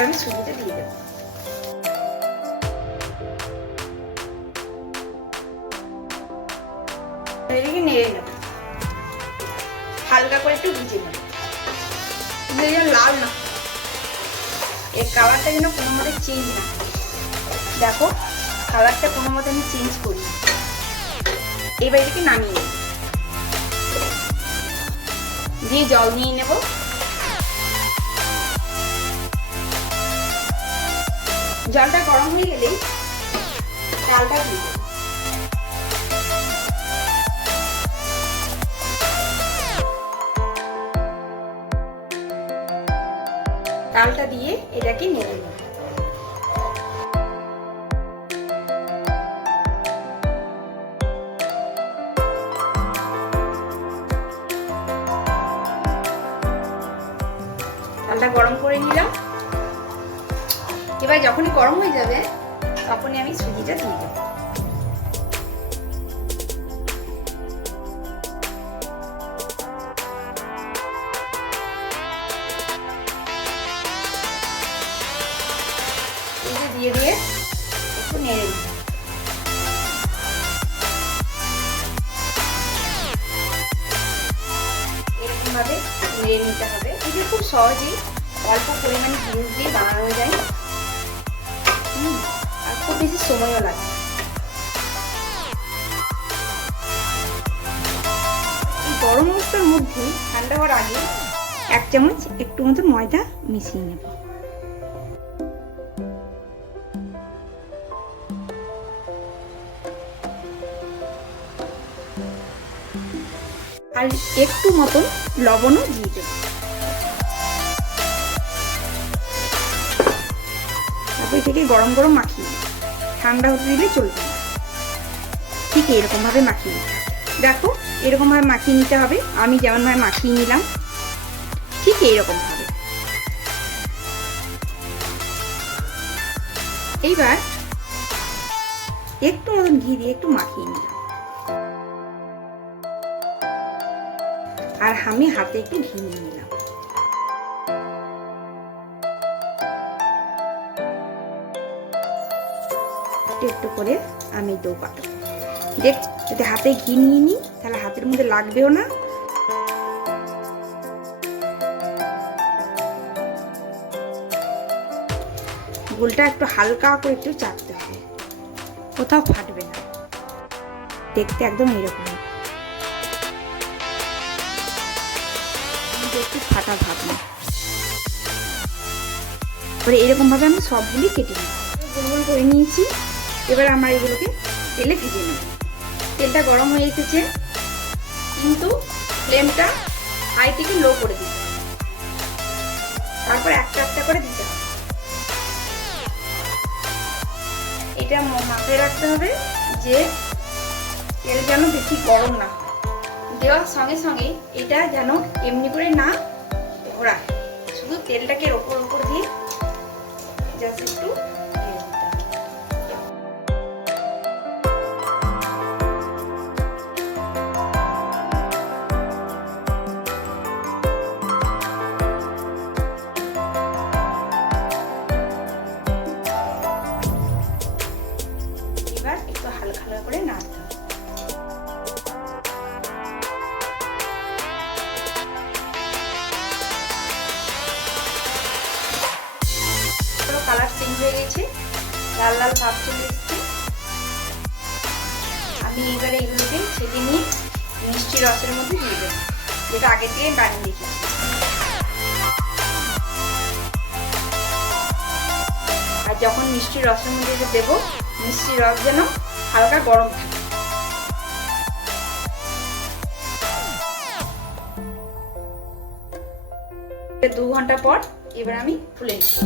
এবার আমি সুজিটা দিয়ে দেবো। এদিকে নেড়ে নেব, হালকা করে একটু ভেজে নেব, যেন লাল না, এর কালারটা যেন কোনো মতে চেঞ্জ না। দেখো কালারটা কোনো মতে আমি চেঞ্জ করি। এবার এদিকে নামিয়ে নেব, দিয়ে জল নিয়ে নেব। জলটা গরম হয়ে গেলেই চালটা দিয়ে দেব। চালটা দিয়ে এটাকে নেড়ে নেব। চালটা গরম করে নিলাম। এবার যখনই গরম হয়ে যাবে তখনই আমি সুজিটা দিয়ে দেব। দিয়ে দিয়ে একটু নেড়ে নিই। এরকম ভাবে নেড়ে নিতে হবে। এটা খুব সহজেই অল্প পরিমাণে জিনিস দিয়ে বানানো যায়, আর খুব বেশি সময়ও লাগে। এই গরম অবস্থার মধ্যে ঠান্ডা হওয়ার আগে 1 চামচ একটু মতো ময়দা মিশিয়ে নেব। আর একটু মতন লবণও দিয়ে দেব। তারপর থেকে গরম গরম মাখিয়ে ঠান্ডা হতে দিলে চলবে না। ঠিক এরকম ভাবে মাখিয়ে নিতে হবে। দেখো এরকম ভাবে মাখিয়ে নিতে হবে। আমি যেমন ভাবে মাখিয়ে নিলাম ঠিক এইরকম ভাবে। এইবার একটু মতন ঘি দিয়ে একটু মাখিয়ে নিলাম, আর আমি হাতে একটু ঘি নিয়ে নিলাম। একটু করে আমি ডো পাতো দেখ, যদি হাতে ঘি নিয়ে নিই তাহলে হাতের মধ্যে লাগবেও না। গোলটা একটু হালকা করে একটু চাপতে হবে, কোথাও ফাটবে না। দেখতে একদম এরকম, একটু ফাটা ভাব না। এবারে এরকম ভাবে আমি সবগুলি কেটে নিই। গোল গোল করে নিয়েছি। এবার আমার এগুলোকে তেলে ভেজে নেব। তেলটা গরম হয়ে এসেছে, কিন্তু ফ্লেমটা হাই থেকে লো করে দিতে হবে। তারপর একটা একটা করে দিতে হবে। এটা মাথায় রাখতে হবে যে তেল যেন বেশি গরম না হয়। দেওয়ার সঙ্গে সঙ্গে এটা যেন এমনি করে না ঘোরায়, শুধু তেলটাকে ওপর ওপর দিয়ে জাস্ট একটু এবার একটু হালকা হালকা করে নাড়তে হবে। কালার চেঞ্জ হয়ে গেছে, লাল লাল ভাব চলে এসছে। আমি এবারে এগুলোকে ছেঁকে নিয়ে মিষ্টি রসের মধ্যে দিয়ে দেবো, যেটা আগে থেকে বানিয়ে রেখেছি। আর যখন মিষ্টি রসের মধ্যে দেবো, মিষ্টি রস যেন হালকা গরম থাকে। 2 ঘন্টা পর এবার আমি তুলে নিচ্ছি।